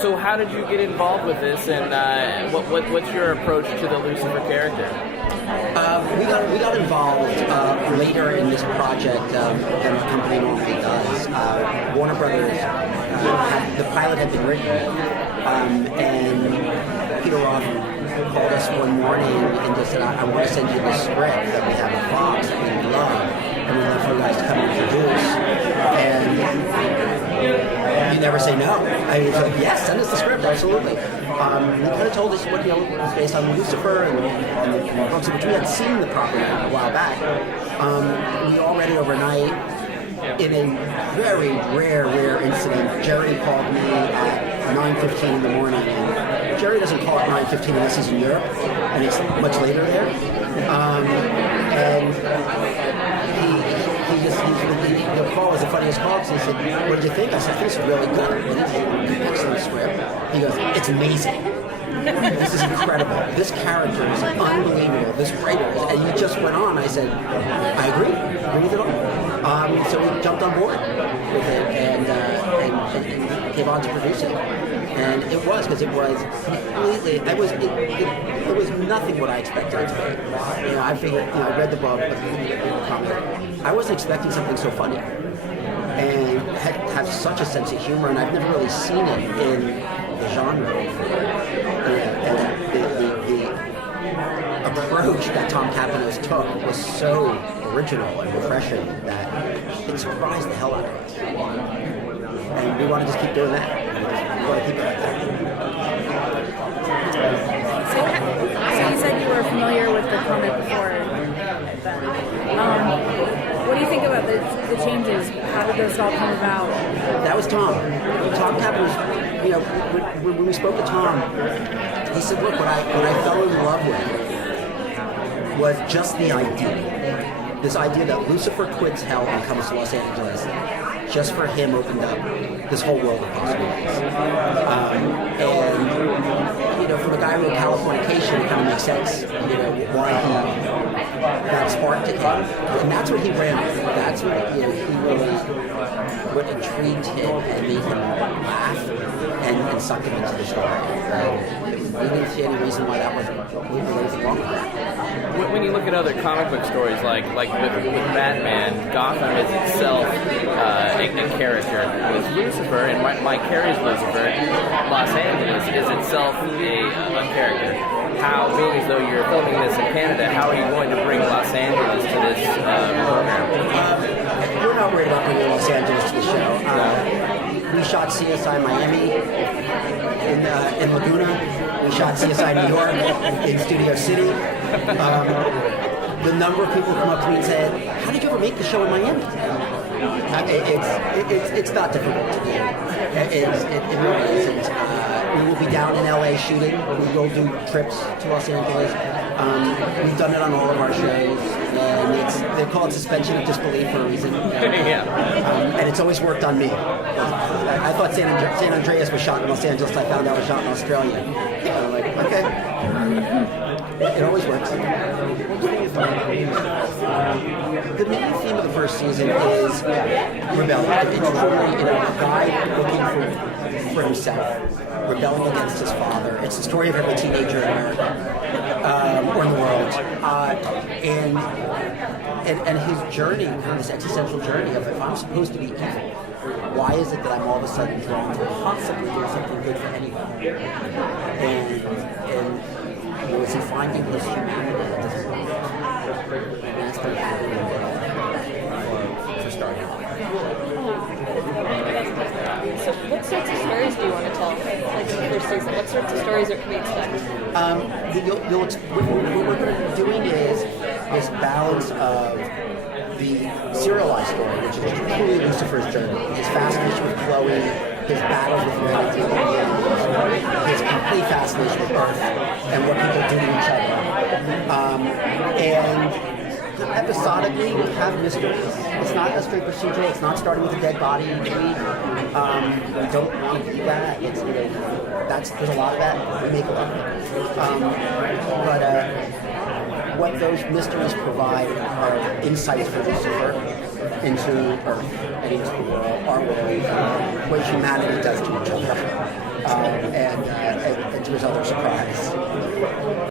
So how did you get involved with this, and what's your approach to the Lucifer character? We got involved later in this project than our company normally does. Warner Brothers, the pilot had been written, and Peter Roth called us one morning and just said, I want to send you this script that we have at Fox that we love, and we'd love for you guys to come and produce. And you never say no. I mean, it's like, yes, send us the script, absolutely. He kind of told us what, it was based on Lucifer and the books, which we had seen the property a while back. We all read it overnight. In a very rare incident, Jerry called me at 9:15 in the morning, and Jerry doesn't call at 9:15 unless he's in Europe, and it's much later there. And the call was the funniest call, because he said, what did you think? I said, I think it's really good. It's an excellent script. He goes, it's amazing. This is incredible. This character is unbelievable. This writer, and you just went on. I said, I agree with it all. So we jumped on board with it and came on to produce it. And it was, because it was completely, it was nothing what I expected it to be. I figured, I read the book, the comic. I wasn't expecting something so funny and have such a sense of humor, and I've never really seen it in the genre before. And the approach that Tom Capanos took was so original and refreshing that it surprised the hell out of us. And we want to just keep doing that. We want to keep it like that. So you said you were familiar with the comic before then. What do you think about the changes? How did those all come about? That was Tom. Tom Capanos, when we spoke to Tom, he said, look, what I fell in love with was just the idea. This idea that Lucifer quits hell and comes to Los Angeles just for him opened up this whole world of possibilities. And from a guy who wrote Californication, it kind of makes sense, why that sparked to him. And that's what he ran with. That's what, he really, what intrigued him and made him laugh and sucked him into the story. We didn't see any reason why that wasn't anything wrong with that. When you look at other comic book stories, like with Batman, Gotham is itself a character. With Lucifer, and Mike Carey's Lucifer, Los Angeles is itself a character. How, being as though you're filming this in Canada, how are you going to bring Los Angeles to this program? We're not worried about bringing Los Angeles to the show. We shot CSI Miami in Laguna. We shot CSI New York in Studio City. The number of people come up to me and say, how did you ever make the show in Miami? It's not difficult to do. It really isn't. We will be down in LA shooting. We will do trips to Los Angeles. We've done it on all of our shows, and they call it suspension of disbelief for a reason. And it's always worked on me. I thought San Andreas was shot in Los Angeles. I found out it was shot in Australia. I'm like, okay. It always works. The main theme of the first season is rebellion. It's truly, a guy looking for himself, rebelling against his father. It's the story of every teenager in America or in the world, and his journey, this existential journey of, if I'm supposed to be evil, why is it that I'm all of a sudden drawn to possibly do something good for anybody? And is he finding his humanity at this point? And that's kind of for starting. So what sorts of stories do you want to tell, like in the first season? What sorts of stories can we expect? What we're going to be doing is this balance of the serialized story, which is truly Lucifer's journey, his fascination with Chloe, his battles with humanity, his complete fascination with Earth, and what people do to each other. And episodically, we have mysteries. It's not a straight procedural. It's not starting with a dead body. We don't want to do that. There's a lot of that. We make a lot of it. But what those mysteries provide are insights for Lucifer into Earth and into the world, our world, what humanity does to each other. and to his other surprise.